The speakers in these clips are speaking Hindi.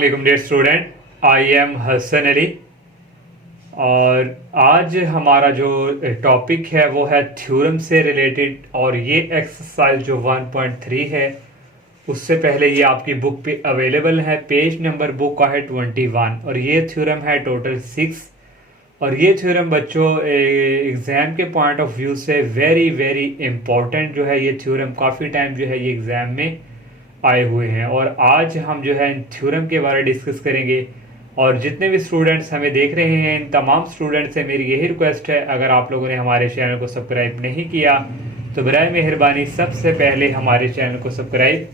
अस्सलामुअलैकुम dear student, I am Hasan Ali. और आज हमारा जो टॉपिक है वो है थ्योरम से रिलेटेड। और ये एक्सरसाइज जो 1.3 है उससे पहले ये आपकी बुक पे अवेलेबल है। पेज नंबर बुक का है 21 और ये थ्योरम है टोटल 6। और ये थ्योरम बच्चों एग्ज़ाम के पॉइंट ऑफ व्यू से वेरी वेरी इंपॉर्टेंट जो है। ये थ्योरम काफ़ी टाइम जो है ये एग्ज़ाम में आए हुए हैं और आज हम जो है इन थ्योरम के बारे में डिस्कस करेंगे। और जितने भी स्टूडेंट्स हमें देख रहे हैं इन तमाम स्टूडेंट्स से मेरी यही रिक्वेस्ट है, अगर आप लोगों ने हमारे चैनल को सब्सक्राइब नहीं किया तो बराए मेहरबानी सबसे पहले हमारे चैनल को सब्सक्राइब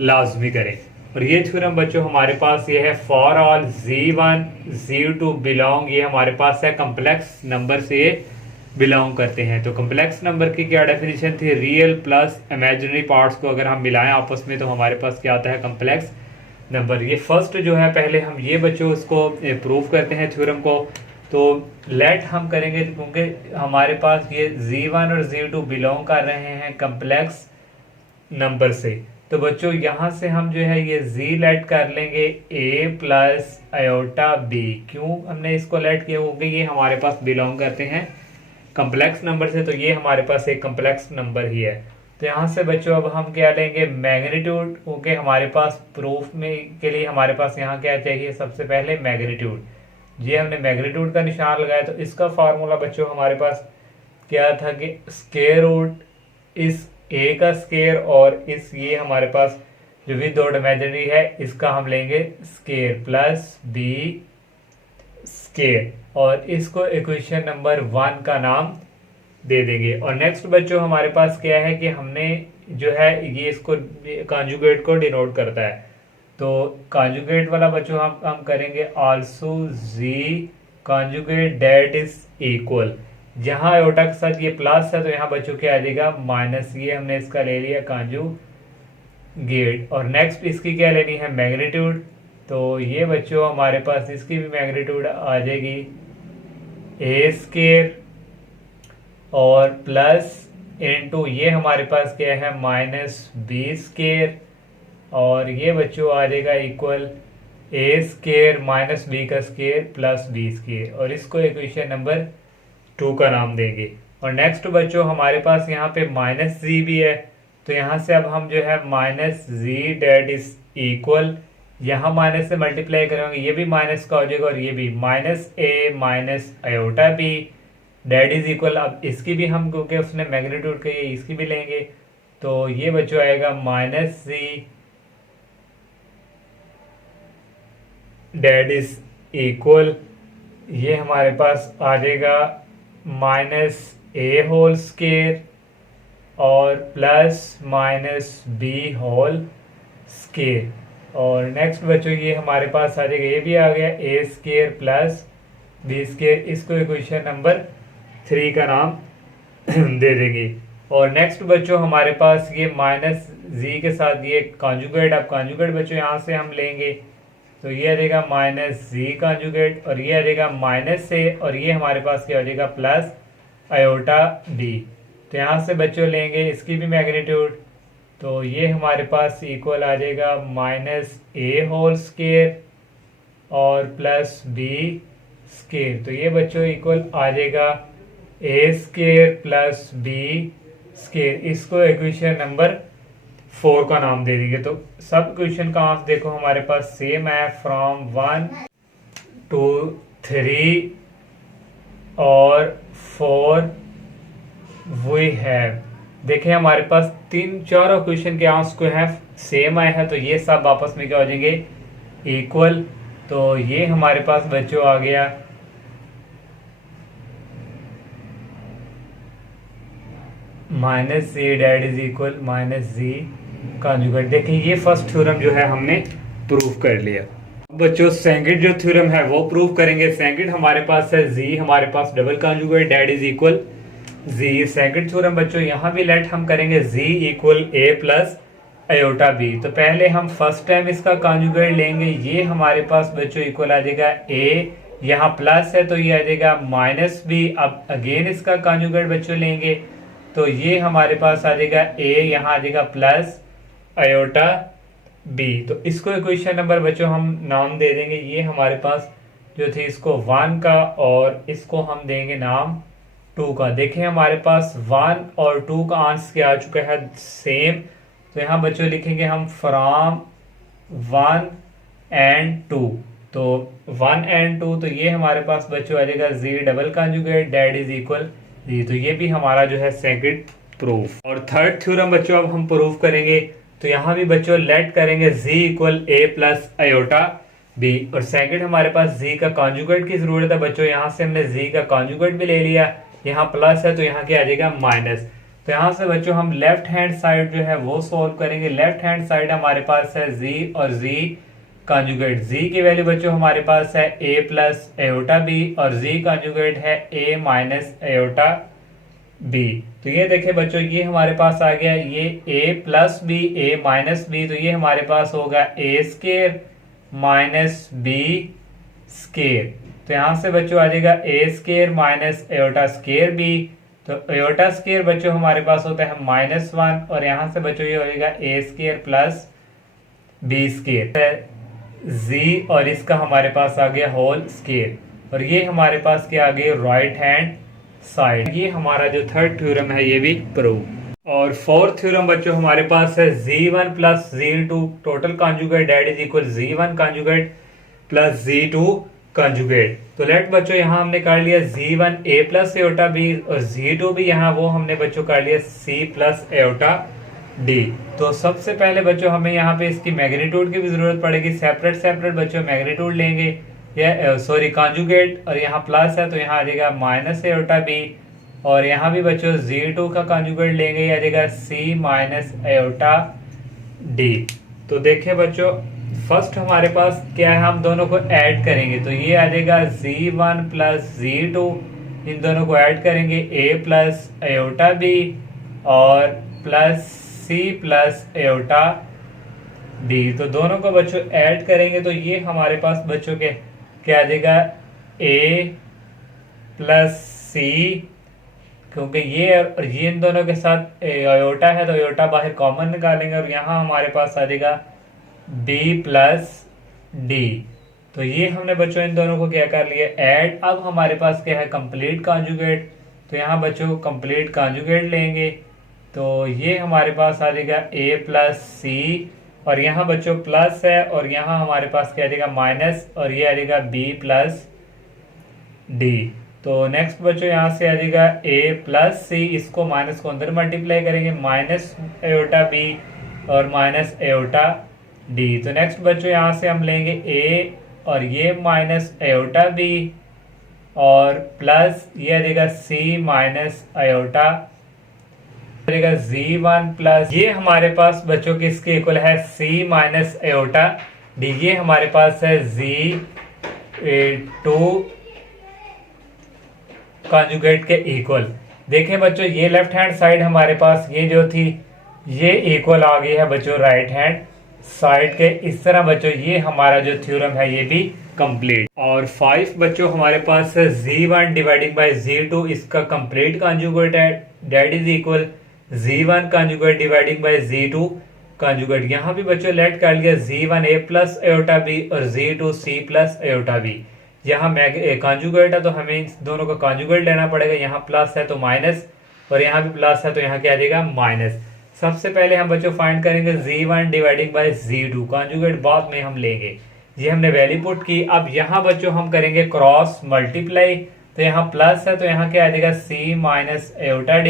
लाजमी करें। और ये थ्योरम बच्चों हमारे पास ये है for all Z1 Z2 belong, ये हमारे पास है कम्प्लेक्स नंबर से ये बिलोंग करते हैं। तो कम्प्लेक्स नंबर की क्या डेफिनेशन थी, रियल प्लस इमेजिनरी पार्ट्स को अगर हम मिलाएं आपस में तो हमारे पास क्या आता है, कम्प्लेक्स नंबर। ये फर्स्ट जो है पहले हम ये बच्चों उसको प्रूव करते हैं थ्योरम को। तो लेट हम करेंगे क्योंकि हमारे पास ये Z1 और Z2 बिलोंग कर रहे हैं कम्प्लेक्स नंबर से। तो बच्चों यहाँ से हम जो है ये Z लेट कर लेंगे A प्लस आयोटा B। क्यों हमने इसको लेट किया, क्योंकि ये हमारे पास बिलोंग करते हैं कम्प्लेक्स नंबर से, तो ये हमारे पास एक कम्प्लेक्स नंबर ही है। तो यहाँ से बच्चों अब हम क्या लेंगे, मैग्नीट्यूड। क्योंकि हमारे पास प्रूफ में के लिए हमारे पास यहाँ क्या चाहिए, सबसे पहले मैग्नीट्यूड। ये हमने मैग्नीट्यूड का निशान लगाया। तो इसका फार्मूला बच्चों हमारे पास क्या था कि स्क्वायर रूट इस ए का स्क्वायर और इस ये हमारे पास जो विद डॉट इमेजिनरी है इसका हम लेंगे स्क्वायर प्लस बी स्क्वायर और इसको इक्वेशन नंबर 1 का नाम दे देंगे। और नेक्स्ट बच्चों हमारे पास क्या है कि हमने जो है ये इसको कॉन्जुगेट को डिनोट करता है। तो कॉन्जुगेट वाला बच्चों हम करेंगे also Z conjugate that is equal. जहाँ आयोटा के साथ ये प्लस है तो यहाँ बच्चों क्या आ जाएगा माइनस, ये हमने इसका ले लिया कॉन्जुगेट। और नेक्स्ट इसकी क्या लेनी है, मैग्नीट्यूड। तो ये बच्चों हमारे पास इसकी भी मैग्नीट्यूड आ जाएगी ए स्क्वायर और प्लस इनटू ये हमारे पास क्या है माइनस बी स्क्वायर और ये बच्चों आ जाएगा इक्वल ए स्क्वायर माइनस बी का स्क्वायर प्लस बी स्क्वायर और इसको इक्वेशन नंबर 2 का नाम देंगे। और नेक्स्ट बच्चों हमारे पास यहाँ पे माइनस जी भी है। तो यहाँ से अब हम जो है minus Z that is equal, यहाँ माइनस से मल्टीप्लाई करेंगे ये भी माइनस का हो जाएगा और ये भी minus A minus iota B that is equal. अब इसकी भी हम क्योंकि उसने मैग्नीट्यूड कही है इसकी भी लेंगे। तो ये बच्चों आएगा minus C that is equal, ये हमारे पास आ जाएगा माइनस ए होल स्क्वायर और plus minus B whole square. और नेक्स्ट बच्चों ये हमारे पास आ जाएगा, ये भी आ गया a square plus B square, इसको इक्वेशन नंबर 3 का नाम दे देंगे। और नेक्स्ट बच्चों हमारे पास ये माइनस जी के साथ ये कॉन्जुगेट। अब कॉन्जुगेट बच्चों यहाँ से हम लेंगे तो ये आ जाएगा माइनस जी कॉन्जुगेट और ये आ जाएगा माइनस से और ये हमारे पास क्या हो जाएगा प्लस आयोटा बी। तो यहाँ से बच्चों लेंगे इसकी भी मैग्नीट्यूड। तो ये हमारे पास इक्वल आ जाएगा माइनस ए होल स्क्वायर और प्लस बी स्क्वायर। तो ये बच्चों इक्वल आ जाएगा ए स्क्वायर प्लस बी स्क्वायर, इसको इक्वेशन नंबर 4 का नाम दे देंगे। तो सब इक्वेशन का आंसर देखो हमारे पास सेम है फ्रॉम 1 to 3 और 4 वी हैव। देखें हमारे पास 3-4 क्वेश्चन के आंसर को है सेम आए हैं तो ये सब आपस में क्या हो जाएंगे इक्वल। तो ये हमारे पास बच्चों आ गया minus Z that is equal minus Z conjugate. देखें ये फर्स्ट थ्योरम जो है हमने प्रूव कर लिया। बच्चों सेकंड जो थ्योरम है वो प्रूव करेंगे। सेकंड हमारे पास है जी हमारे पास double conjugate that is equal z. Second theorem बच्चों यहाँ भी लेट हम करेंगे z equal a plus iota b. तो पहले हम फर्स्ट टाइम इसका कॉन्जुगेट लेंगे, ये हमारे पास बच्चों इक्वल आ जाएगा ए, यहाँ प्लस है तो ये आ जाएगा माइनस बी। अब अगेन इसका कॉन्जुगेट बच्चों लेंगे तो ये हमारे पास आ जाएगा ए, यहाँ आ जाएगा प्लस आयोटा बी। तो इसको इक्वेशन नंबर बच्चों हम नाम दे देंगे, ये हमारे पास जो थी इसको 1 का, और इसको हम देंगे नाम 2 का। देखें हमारे पास 1 और 2 का आंसर क्या आ चुका है, सेम। तो यहाँ बच्चों लिखेंगे हम फ्रॉम 1 एंड 2। तो 1 एंड 2, तो ये हमारे पास बच्चों आ जाएगा z double conjugate that is equal z. तो ये भी हमारा जो है सेकंड प्रूफ। और थर्ड थ्योरम बच्चों अब हम प्रूफ करेंगे। तो यहाँ भी बच्चों लेट करेंगे z equal a plus iota B, और सेकंड हमारे पास जी का कॉन्जुगेट की जरूरत है बच्चों। यहाँ से हमने जी का कॉन्जुगेट भी ले लिया, यहाँ प्लस है तो यहाँ क्या आ जाएगा माइनस। तो यहाँ से बच्चों हम लेफ्ट हैंड साइड जो है वो सोल्व करेंगे। लेफ्ट हैंड साइड हमारे पास है जी और जी कॉन्जुगेट। जी की वैल्यू बच्चों हमारे पास है ए प्लस एयोटा बी, और जी कॉन्जुगेट है ए माइनस एयोटा बी। तो ये देखिए बच्चों, ये हमारे पास आ गया ये a plus b a minus b, तो ये हमारे पास होगा a square minus b square. तो यहाँ से बच्चों आ जाएगा a square minus iota square b. तो एयोटा स्केयर बच्चों हमारे पास होता है -1, और यहाँ से बच्चों ये हो जाएगा a square plus B square जी, और इसका हमारे पास आ गया होल स्केयर, और ये हमारे पास क्या आ गया राइट हैंड साइड। ये हमारा जो थर्ड थ्योरम है ये भी प्रूव। और फोर्थ थ्योरम बच्चों हमारे पास है z1 plus z2 total conjugate that is equal z1 conjugate plus z2 conjugate. तो लेट बच्चों यहाँ हमने कर लिया z1 a plus aorta b, और z2 भी यहाँ वो हमने बच्चों कर लिया c प्लस एयोटा d। तो सबसे पहले बच्चों हमें यहाँ पे इसकी मैग्नीट्यूड की भी जरूरत पड़ेगी। सेपरेट सेपरेट बच्चों मैग्नीट्यूड लेंगे, या सॉरी कॉन्जुगेट, और यहाँ प्लस है तो यहाँ आ जाएगा माइनस एयोटा बी, और यहाँ भी बच्चों z2 का कॉन्जुगेट लेंगे, आ जाएगा c माइनस एयोटा d। तो देखिए बच्चों फर्स्ट हमारे पास क्या है, हम दोनों को ऐड करेंगे। तो ये आ जाएगा z1 प्लस z2, इन दोनों को ऐड करेंगे a प्लस एयोटा b और plus c plus aorta d। तो दोनों को बच्चों ऐड करेंगे तो ये हमारे पास बच्चों के क्या आ जाएगा a प्लस c, क्योंकि ये और ये इन दोनों के साथ आयोटा है तो आयोटा बाहर कॉमन निकालेंगे, और यहाँ हमारे पास आ जाएगा b प्लस d। तो ये हमने बच्चों इन दोनों को क्या कर लिया ऐड। अब हमारे पास क्या है कंप्लीट कॉन्जुगेट। तो यहाँ बच्चों कंप्लीट कॉन्जुगेट लेंगे, तो ये हमारे पास आ जाएगा a प्लस c, और यहाँ बच्चों प्लस है, और यहाँ हमारे पास क्या आ जाएगा माइनस, और ये आ जाएगा b प्लस d। तो नेक्स्ट बच्चों यहाँ से आ जाएगा a प्लस c, इसको माइनस को अंदर मल्टीप्लाई करेंगे, माइनस एयोटा b और माइनस एयोटा d। तो नेक्स्ट बच्चों यहाँ से हम लेंगे a और ये माइनस एयोटा b और प्लस ये आ जाएगा c minus aorta z1 plus ये हमारे पास बच्चों के इसके इक्वल है c माइनस एयोटा d। ये हमारे पास है z2 कॉन्जुगेट के इक्वल। देखें बच्चों ये लेफ्ट हैंड साइड हमारे पास ये जो थी ये इक्वल आ गई है बच्चों राइट हैंड साइड के। इस तरह बच्चों ये हमारा जो थ्योरम है ये भी कंप्लीट। और 5 बच्चों हमारे पास है z1 डिवाइडिंग बाय z2, इसका कंप्लीट कॉन्जुगेट है that is equal z1 conjugate dividing by z2 conjugate. यहाँ भी बच्चों लेट कर लिया z1 a plus aorta b और z2 c plus aorta b। यहाँ कॉन्जुगेट है तो हमें इन दोनों का कॉन्जुगेट लेना पड़ेगा। यहाँ प्लस है तो माइनस, और यहाँ भी प्लस है तो यहाँ क्या आ जाएगा माइनस। सबसे पहले हम बच्चों फाइंड करेंगे z1 dividing by z2, conjugate बाद में हम लेंगे। ये हमने वैल्यू पुट की। अब यहाँ बच्चों हम करेंगे क्रॉस मल्टीप्लाई, तो यहाँ प्लस है तो यहाँ क्या आ जाएगा c माइनस एयोटा d,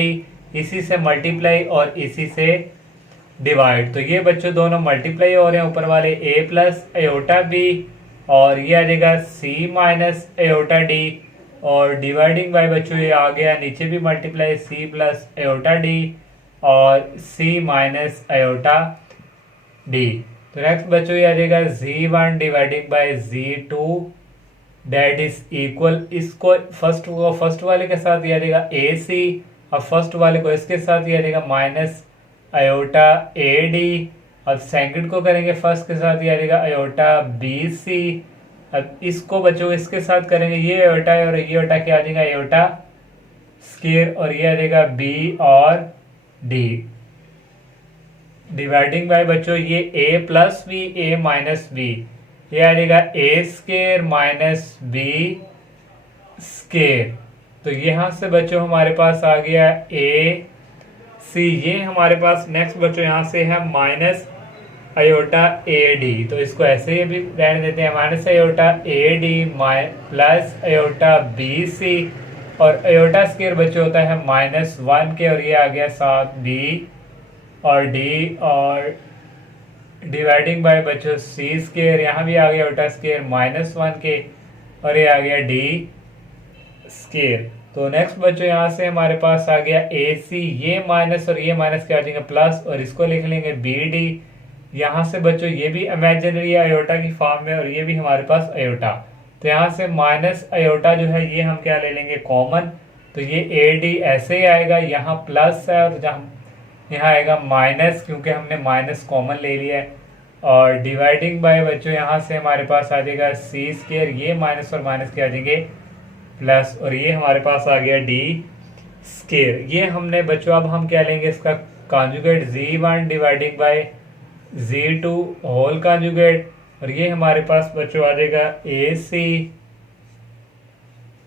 इसी से मल्टीप्लाई और इसी से डिवाइड। तो ये बच्चों दोनों मल्टीप्लाई हो रहे हैं, ऊपर वाले a प्लस एयोटा b और ये आ जाएगा c माइनस एयोटा d, और डिवाइडिंग बाय बच्चों ये आ गया नीचे भी multiply c plus aorta d और c माइनस एयोटा d। तो नेक्स्ट बच्चों ये आ जाएगा z1 dividing by z2 that is equal, इसको फर्स्ट वाले के साथ ये आ जाएगा ac, और फर्स्ट वाले को इसके साथ ये आ जाएगा माइनस आयोटा ad। अब सेकंड को करेंगे फर्स्ट के साथ ये आ जाएगा आयोटा bc। अब इसको बच्चों इसके साथ करेंगे ये आयोटा और ये आयोटा क्या आ जाएगा आयोटा स्क्वायर, और ये आ जाएगा b और d। डिवाइडिंग बाय बच्चों ये a plus b a minus b, ये आ जाएगा a square minus b square. तो यहाँ से बच्चों हमारे पास आ गया ए सी। ये हमारे पास नेक्स्ट बच्चों यहाँ से है माइनस अयोटा ए डी, तो इसको ऐसे ही भी रहने देते हैं, माइनस अयोटा ए D plus iota B C, और अयोटा स्केयर बच्चों होता है -1 के, और ये आ गया साथ बी और डी, और डिवाइडिंग बाय बच्चों सी स्केयर, यहाँ भी आ गया अयोटा स्केयर -1 के, और ये आ गया डी स्केयर। तो नेक्स्ट बच्चों यहाँ से हमारे पास आ गया ए सी, ये माइनस और ये माइनस क्या आ जाएंगे प्लस, और इसको लिख लेंगे बी डी। यहाँ से बच्चों ये भी इमेजिनरी अयोटा की फॉर्म में, और ये भी हमारे पास अयोटा, तो यहाँ से माइनस अयोटा जो है ये हम क्या ले लेंगे कॉमन, तो ये ए डी ऐसे ही आएगा, यहाँ प्लस है और यहाँ आएगा माइनस, क्योंकि हमने माइनस कॉमन ले लिया है। और डिवाइडिंग बाय बच्चों यहाँ से हमारे पास आ जाएगा सी स्केयर, ये माइनस और माइनस क्या आ जाएंगे प्लस, और ये हमारे पास आ गया डी स्केयर। ये हमने बच्चों अब हम क्या लेंगे इसका conjugate Z1 dividing by Z2 whole conjugate, और ये हमारे पास बच्चों आ जाएगा ए सी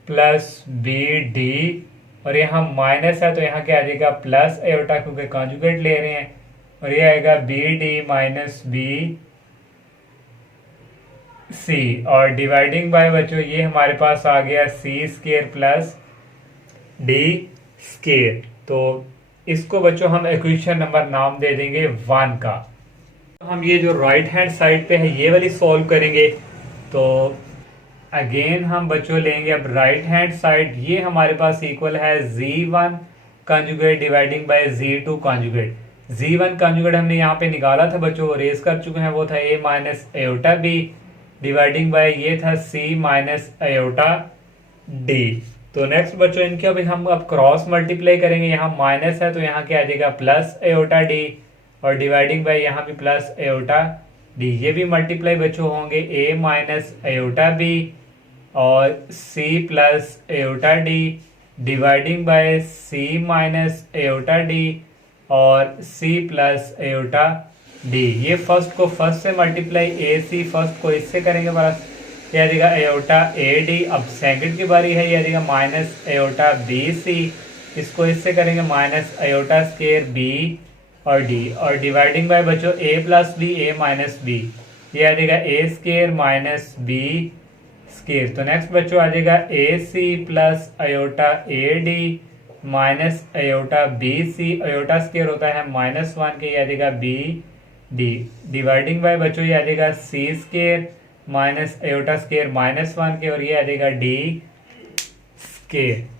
प्लस बी डी, और यहाँ माइनस है तो यहाँ क्या आ जाएगा प्लस अयोटा, क्योंकि कॉन्जुगेट ले रहे हैं, और ये आएगा B D minus B C. और डिवाइडिंग बाय बच्चों ये हमारे पास आ गया C square plus D square. तो इसको बच्चों हम इक्वेशन नंबर नाम दे देंगे 1 का। हम ये जो राइट हैंड साइड पे है ये वाली सॉल्व करेंगे, तो अगेन हम बच्चों लेंगे अब राइट हैंड साइड, ये हमारे पास इक्वल है Z1 conjugate dividing by Z2 conjugate. Z1 conjugate हमने यहाँ पे निकाला था बच्चों, रेस कर चुके हैं, वो था a minus iota b dividing by ये था c माइनस अयोटा d। तो नेक्स्ट बच्चों इनके अभी हम अब क्रॉस मल्टीप्लाई करेंगे, यहाँ माइनस है तो यहाँ क्या आ जाएगा प्लस अयोटा d, और डिवाइडिंग बाय यहाँ भी प्लस अयोटा d, ये भी मल्टीप्लाई बच्चों होंगे a माइनस अयोटा b और c plus iota d dividing by c minus iota d और c प्लस अयोटा d। ये फर्स्ट को फर्स्ट से मल्टीप्लाई ए सी फर्स्ट को इससे करेंगे बस, ये आ जाएगा अयोटा ए डी। अब सेकंड की बारी है, ये आ जाएगा माइनस अयोटा बी सी, इसको इससे करेंगे माइनस अयोटा स्केयर बी और डी, और डिवाइडिंग बाय बच्चों a plus b a minus b, ये आ जाएगा a square minus b square. तो नेक्स्ट बच्चों आ जाएगा ए सी plus iota A D minus iota B c, iota square होता है -1 के, ये आ जाएगा बी डी। डिवाइडिंग बाय बच्चों ये आ जाएगा सी स्केयर माइनस अयोटा स्केयर -1 के, और ये आ जाएगा डी स्केयर।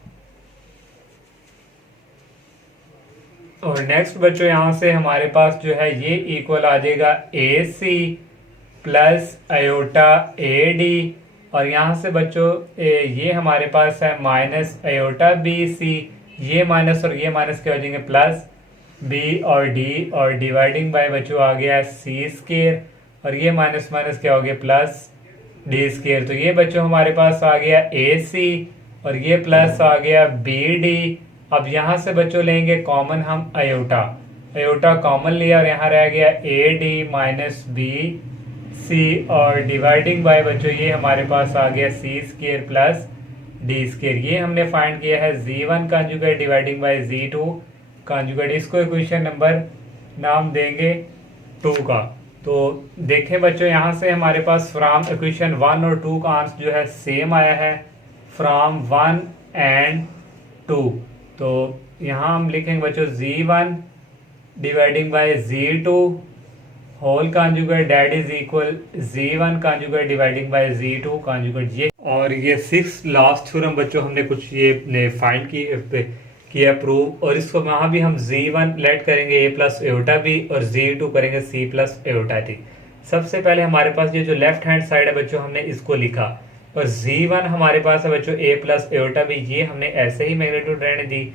और नेक्स्ट बच्चों यहाँ से हमारे पास जो है ये इक्वल आ जाएगा ए सी प्लस अयोटा ए डी, और यहाँ से बच्चों ये हमारे पास है माइनस अयोटा बी सी, ये माइनस और ये माइनस क्या हो जाएंगे प्लस बी और डी, और डिवाइडिंग बाय बच्चों आ गया सी स्केयर, और ये माइनस माइनस क्या हो गया प्लस डी स्केयर। तो ये बच्चों हमारे पास आ गया ए सी और ये प्लस आ गया बी डी। अब यहाँ से बच्चों लेंगे कॉमन हम अयोटा, अयोटा कॉमन लिया और यहाँ रह गया A D minus B C, और डिवाइडिंग बाय बच्चों ये हमारे पास आ गया C square plus D square. ये हमने फाइंड किया है Z1 conjugate dividing by Z2 conjugate, इसको इक्वेशन नंबर नाम देंगे 2 का। तो देखें बच्चों यहाँ से हमारे पास फ्रॉम इक्वेशन 1 और 2 का आंसर जो है सेम आया है, फ्रॉम 1 एंड 2। तो यहाँ हम लिखेंगे बच्चों Z1 dividing by Z2 whole conjugate that is equal Z1 conjugate dividing by Z2 conjugate. ये और ये 6 लास्ट थ्योरम बच्चों हमने कुछ ये फाइंड किया प्रूव, और इसको वहाँ भी हम Z1 लेट करेंगे a प्लस अयोटा b और Z2 करेंगे c प्लस अयोटा d। सबसे पहले हमारे पास ये जो लेफ्ट हैंड साइड है बच्चों हमने इसको लिखा, और Z1 हमारे पास है बच्चों a प्लस अयोटा b, ये हमने ऐसे ही मैग्नीट्यूड रहने दी,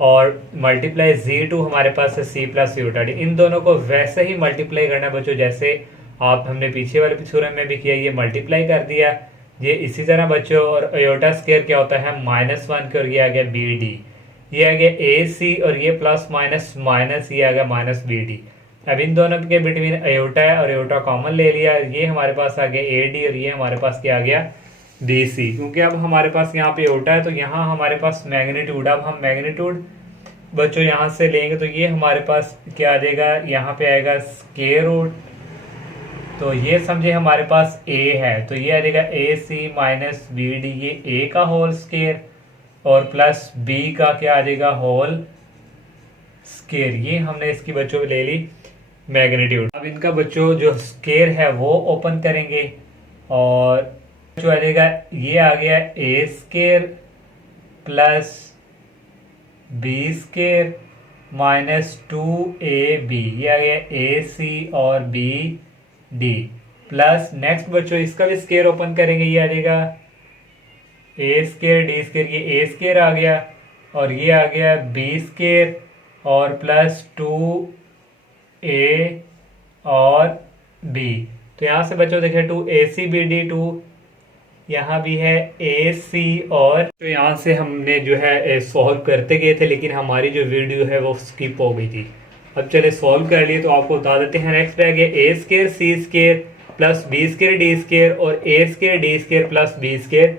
और मल्टीप्लाई Z2 हमारे पास है c प्लस अयोटा d। इन दोनों को वैसे ही मल्टीप्लाई करना बच्चों जैसे आप हमने पीछे वाले थ्योरम में भी किया, ये मल्टीप्लाई कर दिया ये इसी तरह बच्चों। और अयोटा स्केयर क्या होता है -1 के, और ये आ गया बी डी, ये आ गया ए सी, और ये प्लस माइनस माइनस ये आ गया माइनस बी डी। अब इन दोनों के बिटवीन एयोटा है और एयोटा कॉमन ले लिया, ये हमारे पास आ गया ए डी और ये हमारे पास क्या आ गया बी सी। क्योंकि अब हमारे पास यहाँ पे एयोटा है तो यहाँ हमारे पास मैग्नीट्यूड, अब हम मैग्नीट्यूड बच्चों यहाँ से लेंगे तो ये हमारे पास क्या आ जाएगा, यहाँ पे आएगा स्क्वायर रूट। तो ये समझे हमारे पास a है तो ये आ जाएगा ए सी माइनस बी डी, ये a का होल स्क्वायर और प्लस b का क्या आ जाएगा होल स्क्वायर। ये हमने इसकी बच्चों ले ली मैग्नीट्यूड। अब इनका बच्चों जो स्क्वायर है वो ओपन करेंगे और जो आ जाएगा ये आ गया a square plus B square minus 2ab, ये आ गया ए सी और बी डी प्लस नेक्स्ट बच्चों इसका भी स्क्वायर ओपन करेंगे, ये आ जाएगा ए स्क्वायर डी स्क्वायर, ये ए स्क्वायर आ गया और ये आ गया बी स्क्वायर और प्लस 2a और b। तो यहाँ से बच्चों देखिए 2ac/bd, 2 यहाँ भी है ac और तो यहाँ से हमने जो है सॉल्व करते गए थे लेकिन हमारी जो वीडियो है वो स्किप हो गई थी। अब चले सॉल्व कर लिए तो आपको बता देते हैं। नेक्स्ट रह गया a square c square plus B square d square और a square d square plus B square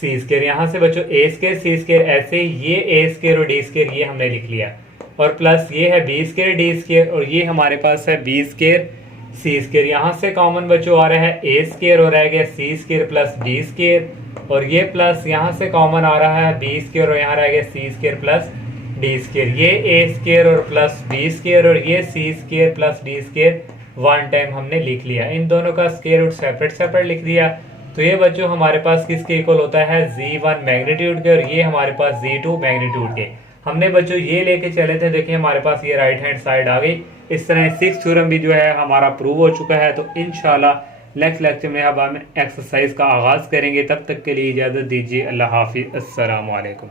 c square. यहाँ से बच्चों ए स्क्वायर सी स्क्वायर ऐसे ये ए स्क्वायर और डी स्क्वायर ये हमने लिख लिया और प्लस ये है बी स्क्वायर डी स्क्वायर और ये हमारे पास है बी स्क्वायर सी स्क्वायर। यहाँ से कॉमन बच्चों आ रहा है ए स्क्वायर और रह गया c square plus d square और ये प्लस यहाँ से कॉमन आ रहा है बी स्क्वायर और यहाँ रह गया c square plus d square. ये ए स्क्वायर और प्लस बी स्क्वायर और ये c square plus d square one time हमने लिख लिया। इन दोनों का स्क्वायर रूट सेपरेट सेपरेट लिख दिया। तो ये बच्चों हमारे पास किसके इक्वल होता है z1 मैग्नीट्यूड के और ये हमारे पास z2 मैग्नीट्यूड के। हमने बच्चों ये लेके चले थे, देखिए हमारे पास ये राइट हैंड साइड आ गई। इस तरह 6th थ्योरम भी जो है हमारा प्रूव हो चुका है। तो इंशाल्लाह नेक्स्ट लेक्चर में अब हम एक्सरसाइज का आगाज करेंगे। तब तक के लिए इजाजत दीजिए। अल्लाह हाफिज, अस्सलाम वालेकुम।